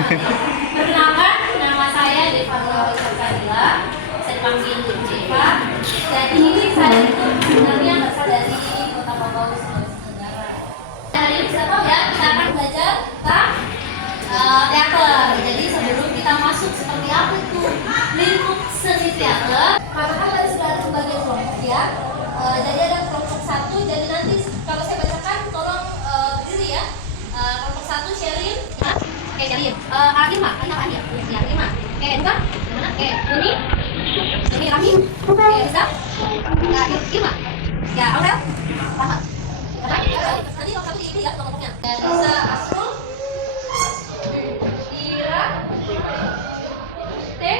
Perkenalkan, nama saya Devanula Isabella. Saya dipanggil Deva. Jadi saya itu sebenarnya berasal dari Kota Bogor, Sulawesi Tenggara. Hari ini bisa tahu ya, kita akan belajar tentang teater. Jadi sebelum kita masuk seperti apa itu lingkup seni teater, karena kan tadi sudah ada pembagian kelompok ya. Jadi ada kelompok 1. Jadi nanti kalau saya bacakan, tolong berdiri ya. Kelompok 1 Sherin. Oke, Sherin. Irma, ya, Irma. Oke, Duka, mana? Oke, Uni. Uni Rahim. Oke, Risa. Irma. Ya, Aurel. Rahmat. Tadi kelompok 1 di ya kelompoknya. Risa, Asrul. Ira. Teh.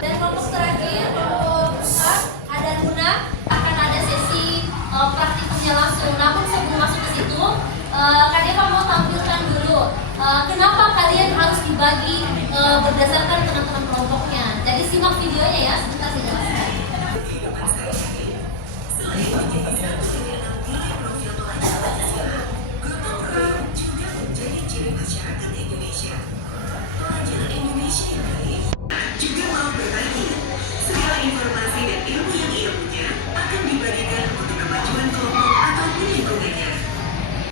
Dan kelompok terakhir, kelompok 4 ada Luna. Akan ada sesi praktikumnya langsung. Namun sebelum masuk ke situ, Kak Deva mau tampilkan dulu kenapa kalian harus dibagi berdasarkan teman-teman kelompoknya. Jadi simak videonya ya, sebentar saya jelaskan. Juga mau berbagi. Segala informasi dan ilmu yang ia punya akan dibagikan untuk kemajuan kelompok ataupun lingkungannya.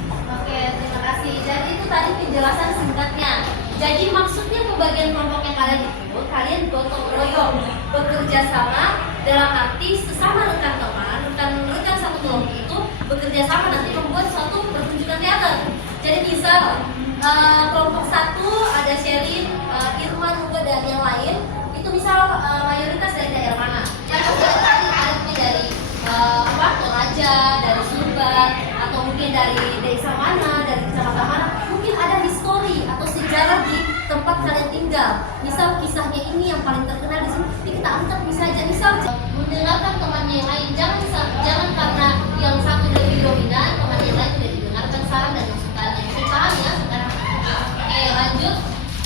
Oke, terima kasih. Jadi itu tadi penjelasan singkatnya. Jadi maksudnya pembagian kelompok yang kalian itu, kalian gotong royong, bekerja sama dalam arti sesama rekan teman, rekan satu kelompok itu bekerja sama nanti membuat suatu pertunjukan teater. Jadi misal kelompok 1 ada Sherin, Irma, Nuga dan yang lain. Itu misal mayoritas dari daerah mana? Yang tadi ada dari Toraja, dari Sumbar, atau mungkin dari desa mana, dari kecamatan mana. Mungkin ada histori atau sejarah di tempat kalian tinggal. Misal kisahnya ini yang paling terkenal di sini, ini kita angkat bisa aja. Misal mendengarkan temannya yang lain, jangan karena yang satu lebih dominan, teman yang lain tidak didengarkan saran dan masukannya. Itu paham ya sekarang? Oke, lanjut.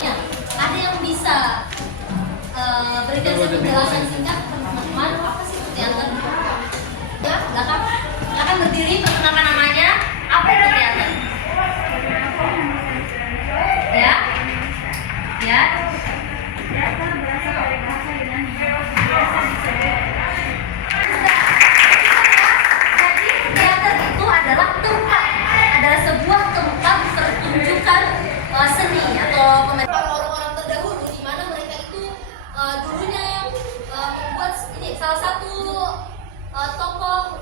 Ya, ada yang bisa berikan saya penjelasan singkat teman-teman apa sih teater? Ya, silakan berdiri, perkenalkan namanya. Apa itu teater? Ya, ya. Teater berasal dari bahasa Yunani. Biasa disebut. Jadi teater itu adalah sebuah tempat pertunjukan seni atau orang-orang terdahulu di mana mereka itu dulunya membuat ini salah satu tokoh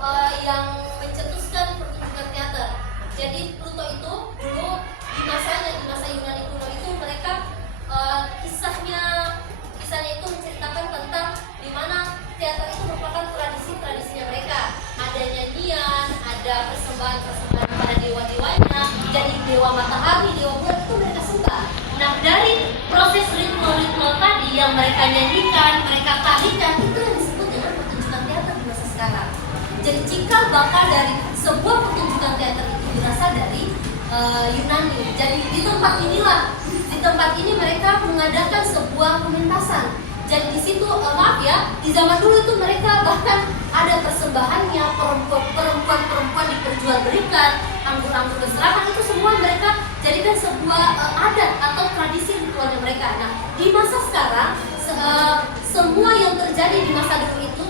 yang mencetuskan pertunjukan teater. Jadi Pluto itu dulu di masa Yunani kuno itu mereka kisahnya itu menceritakan tentang di mana teater itu merupakan tradisinya mereka. Ada nyanyian, ada persembahan pada dewa-dewanya. Jadi dewa matahari, dewa bulan itu mereka sembah. Nah, dari proses ritual tadi yang mereka nyanyikan, mereka tarikan, itu yang disebut dengan pertunjukan teater di masa sekarang. Jadi cikal bakal dari sebuah pertunjukan teater itu berasal dari Yunani. Jadi di tempat ini mereka mengadakan sebuah pementasan. Jadi di situ maaf ya, di zaman dulu itu mereka bahkan ada persembahannya, perempuan diperjualberikan, anggur-anggur berserakan, itu semua mereka jadikan sebuah adat atau tradisi ritualnya mereka. Nah, di masa sekarang semua yang terjadi di masa dulu itu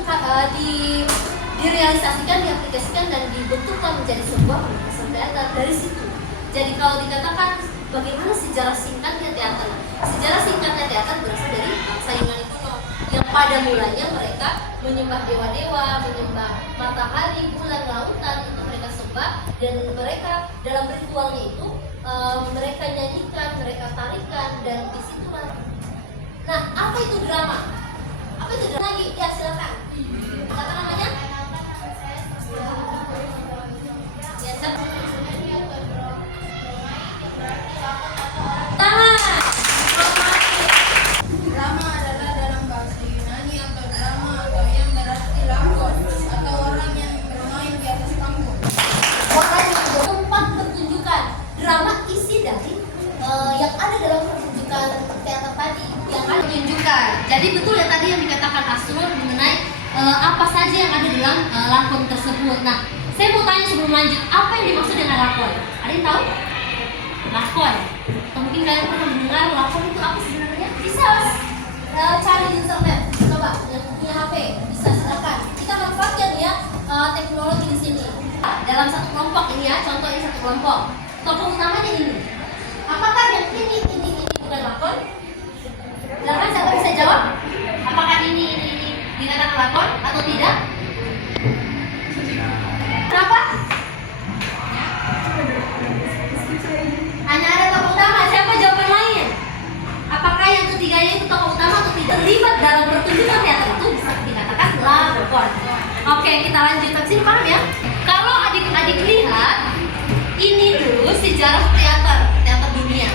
direalisasikan, diaplikasikan dan dibentukkan menjadi sebuah pementasan teater dari situ. Jadi kalau dikatakan bagaimana sejarah singkatnya teater? Sejarah singkatnya teater berasal dari bangsa Yunani kuno yang pada mulanya mereka menyembah dewa-dewa, menyembah matahari, bulan, lautan, itu mereka sembah, dan mereka dalam ritualnya itu mereka nyanyikan, mereka tarikan, dan disitulah. Nah, apa itu drama? Apa itu drama lagi? Ya silakan. Kata namanya? Ya, Drama adalah dalam bahasa Yunani atau drama atau yang berarti lakon atau orang yang bermain di atas panggung. Tempat pertunjukan drama isi dari yang ada dalam pertunjukan teater tadi yang ada ditunjukkan. Jadi betul ya tadi yang dikatakan Asrul mengenai apa saja yang ada dalam lakon tersebut. Nah, saya mau tanya sebelum lanjut, apa yang dimaksud dengan lakon? Ada yang tahu? lakon. Atau mungkin kalian pernah mendengar lakon itu apa sebenarnya? Bisa cari di internet, coba yang punya HP bisa silakan. Kita manfaatkan ya teknologi di sini. Dalam satu kelompok ini ya, contoh ini satu kelompok. Tokoh utamanya ini. Apakah yang ini bukan lakon? Silakan siapa bisa jawab? Apakah ini dikatakan lakon atau tidak? Kenapa? Hanya ada tokoh utama. Siapa jawaban lain? Apakah yang ketiganya itu tokoh utama atau tidak? Terlibat dalam pertunjukan teater itu bisa dikatakan lakon. Oke, kita lanjut ke sini, paham ya? Kalau adik-adik lihat, ini dulu sejarah teater dunia.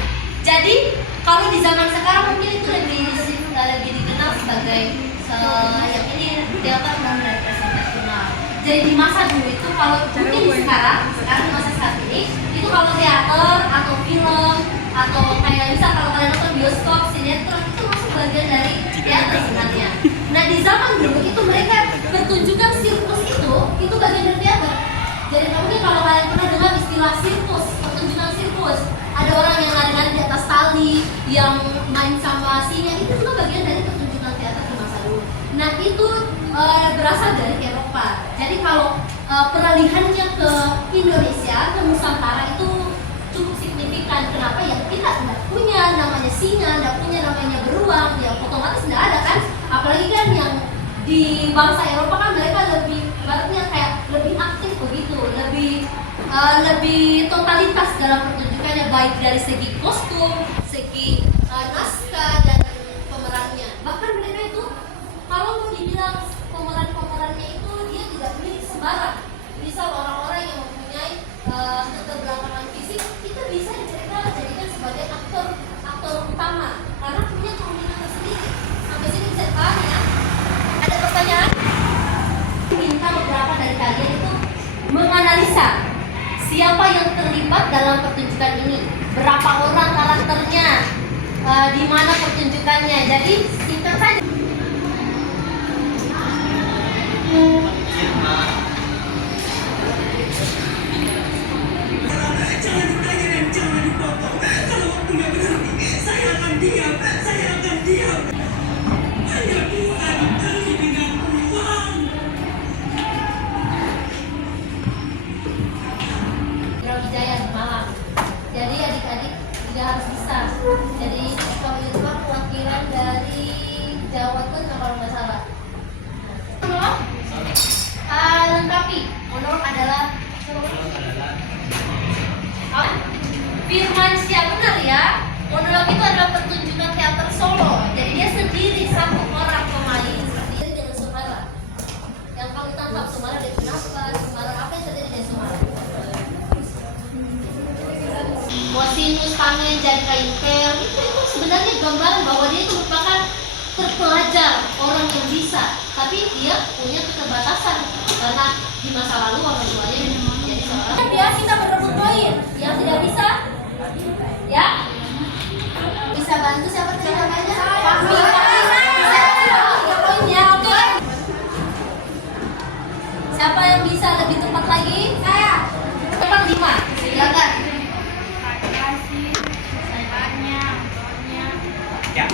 Jadi kalau di zaman sekarang mungkin itu lebih dikenal sebagai yang ini teater non representasional. Jadi di masa dulu itu kalau mungkin di sekarang di masa saat ini itu kalau teater atau film atau kayak misal kalau kalian nonton bioskop, sinetron itu masuk bagian dari teater sebenarnya. Nah di zaman dulu itu mereka pertunjukan sirkus itu bagian dari teater. Jadi mungkin kalau kalian pernah dengar istilah sirkus, pertunjukan sirkus, ada orang yang lari-lari di atas tali, yang main sama singa, itu juga bagian dari pertunjukan teater di masa dulu. Nah itu berasal dari Eropa. Jadi kalau peralihannya ke Indonesia, ke Nusantara itu cukup signifikan. Kenapa ya? Kita tidak punya namanya singa, tidak punya namanya beruang, yang otomatis tidak ada kan? Apalagi kan yang di bangsa Eropa kan mereka lebih ibaratnya kayak lebih aktif begitu, lebih totalitas dalam pertunjukannya, baik dari segi kostum, segi naskah dan pemerannya. Bahkan mereka itu kalau mau dibilang pemerannya itu dia tidak milik sembarang. Misal orang-orang yang mempunyai keterbelakangan fisik itu bisa dijadikan sebagai aktor utama karena punya keunikan tersendiri. Sampai sini bisa paham ya? Ada pertanyaan? Minta beberapa dari kalian itu menganalisa siapa yang terlibat dalam pertunjukan ini, berapa orang karakternya, di mana pertunjukannya. Jadi singkat saja. Jangan ditanya dan jangan dipotong. Kalau waktunya berhenti, saya akan diam. Hanya bisa dibeli dengan uang. Brawijaya di Malang. Jadi adik-adik juga harus bisa. Jadi kalau itu perwakilan dari Jawa Tengah kalau nggak salah. Lengkapi. Monolog adalah Firman Syah, benar ya. Monolog itu adalah pertunjukan teater solo. Jadi dia sendiri satu orang pemain. Seperti ini dengan Sumara. Yang kamu tangkap Sumara dari kenapa? Sumara apa yang terjadi dengan Sumara? Mosinus tangan jadi kain pel itu sebenarnya gambaran bahwa dia itu merupakan terpelajar, orang yang bisa, tapi dia punya keterbatasan karena di masa lalu orang tuanya jadi seorang. Ya kita berebut poin, yang tidak bisa, ya bisa bantu siapa tadi namanya? Fahmi. Poinnya oke. Siapa yang bisa lebih tepat lagi? Saya. Tepat 5. Silakan. Ya. Ya.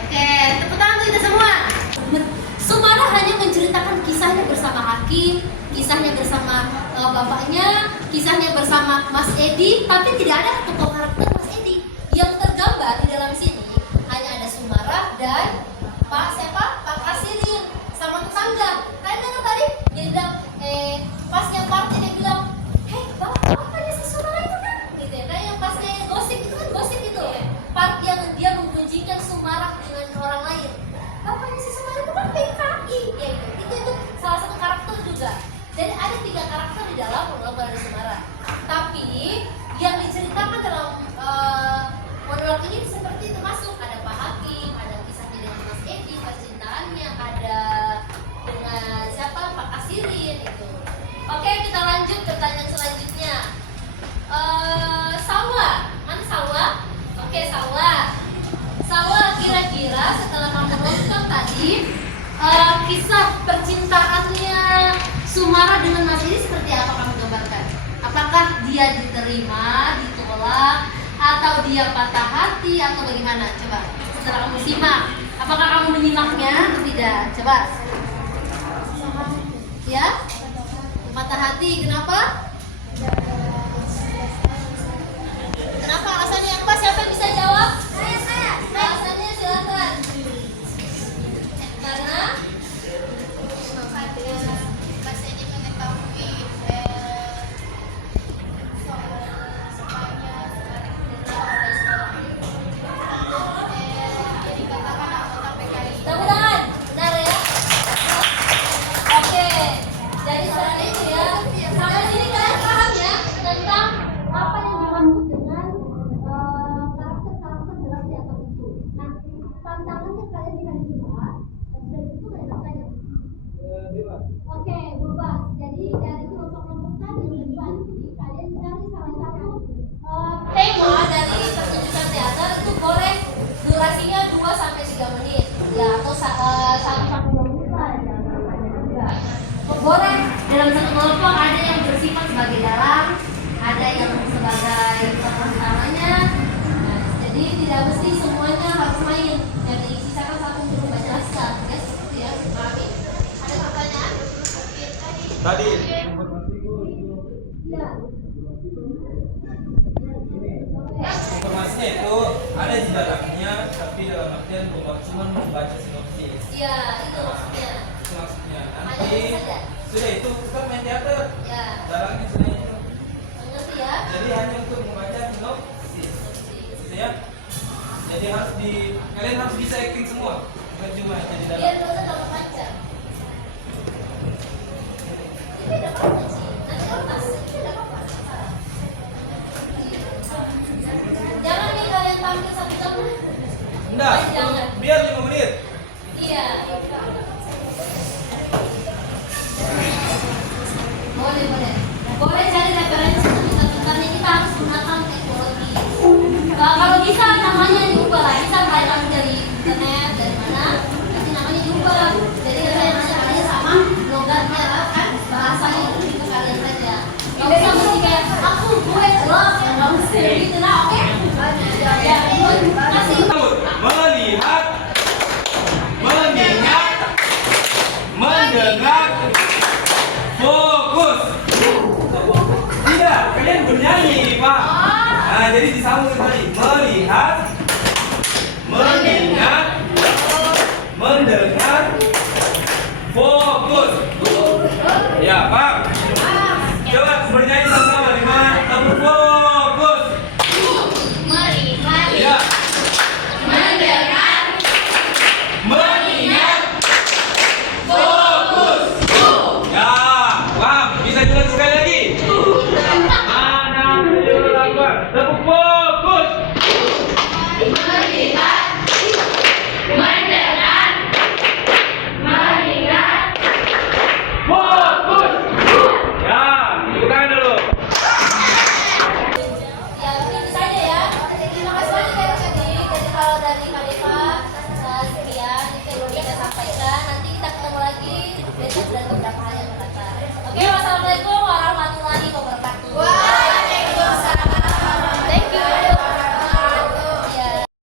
Oke, tepuk tangan untuk kita semua. Sumara hanya menceritakan kisahnya bersama Hakim, kisahnya bersama bapaknya, kisahnya bersama Mas Edi, tapi tidak ada tokoh karakter Mas Edi. Yang tergambar di dalam sini hanya ada Sumara dan Pak siapa? Pak Kasirin sama tetangga. Kalian dengar tadi? Dia bilang, pasnya party dia bilang, hei bapak, bapaknya si Sumara itu kan? Gitu ya. Kayak yang pasnya gosip itu kan gosip itu. Part yang dia mengunjingkan Sumara dengan orang lain. Bapaknya si Sumara itu kan PKI. Ya itu salah satu karakter juga. Jadi ada 3 karakter di dalam monolog dari Sumara. Tapi yang diceritakan dalam monolog ini seperti termasuk ada Pak Hakim, ada kisahnya dengan Mas Edi, percintaannya, ada dengan siapa Pak Kasirin itu. Oke, kita lanjut ke pertanyaan selanjutnya. Salwa, mana Salwa? Oke, Salwa. Salwa, kira-kira setelah kamu nonton tadi Kisah percintaannya Sumara dengan Mas ini seperti apa kamu gambarkan? Apakah dia diterima, ditolak, atau dia patah hati, atau bagaimana? Coba setelah kamu simak, apakah kamu menyimaknya atau tidak? Coba. Ya? Patah hati, kenapa? Kenapa? Alasannya apa? Siapa yang bisa jawab? Saya. Alasannya silakan. Karena Rasanya mengetahui semuanya jadi katakan anggota PKI. tepuk tangan, benar ya? Oke, jadi seperti itu ya. Sampai sini kalian paham ya tentang apa yang dimaksud dengan karakter-karakter dalam teater itu. Nah, tantangannya kalian dikasih dua, dan dari itu kalian tanya. Oke, bebas. Jadi dari kelompok-kelompok tadi yang dibagi, kalian cari salah satu tema dari pertunjukan teater itu boleh durasinya 2 sampai 3 menit. Ya, atau 1 sampai 2 menit lah, jangan terlalu panjang juga. Boleh dalam satu kelompok ada yang bersifat sebagai dalang, ada yang sebagai tokoh utamanya. Nah, jadi tidak mesti semuanya harus main. Jadi sisakan satu untuk menjelaskan. Ya, seperti ya, pahami. Ada pertanyaan? Tadi Iya. Informasinya itu ada di dalamnya, tapi dalam artian bukan cuma membaca sinopsis. Iya, itu maksudnya. Itu maksudnya. Hanya Nanti itu saja. sudah itu kita main teater. Ya, Dalangnya sudah itu. mengerti ya? Jadi hanya untuk membaca sinopsis, gitu ya. Jadi kalian harus bisa acting semua, bukan cuma jadi Biar dalang. nggak terlalu panjang. Ini ada apa sih? Nanti lepas. Ini ada apa? Jangan nih kalian tampil satu-satu. Enggak, Jangan. biar 5 menit. Iya. Boleh, boleh. Boleh cari referensi tuntutannya, kita harus gunakan teknologi. Kalau bisa namanya diubah lah, bisa kalian dari internet dari mana, nanti namanya diubah. Jadi kalian namanya sama, logatnya kan bahasanya itu kalian saja. Gak usah mesti kayak aku gue love, nggak mesti gitu nah, oke? Ya, kasih. Melihat, mengingat, mendengar, fokus. Tidak, kalian bernyanyi, Pak. Nah, jadi disambung tadi. Melihat, mengingat, mendengar, fokus.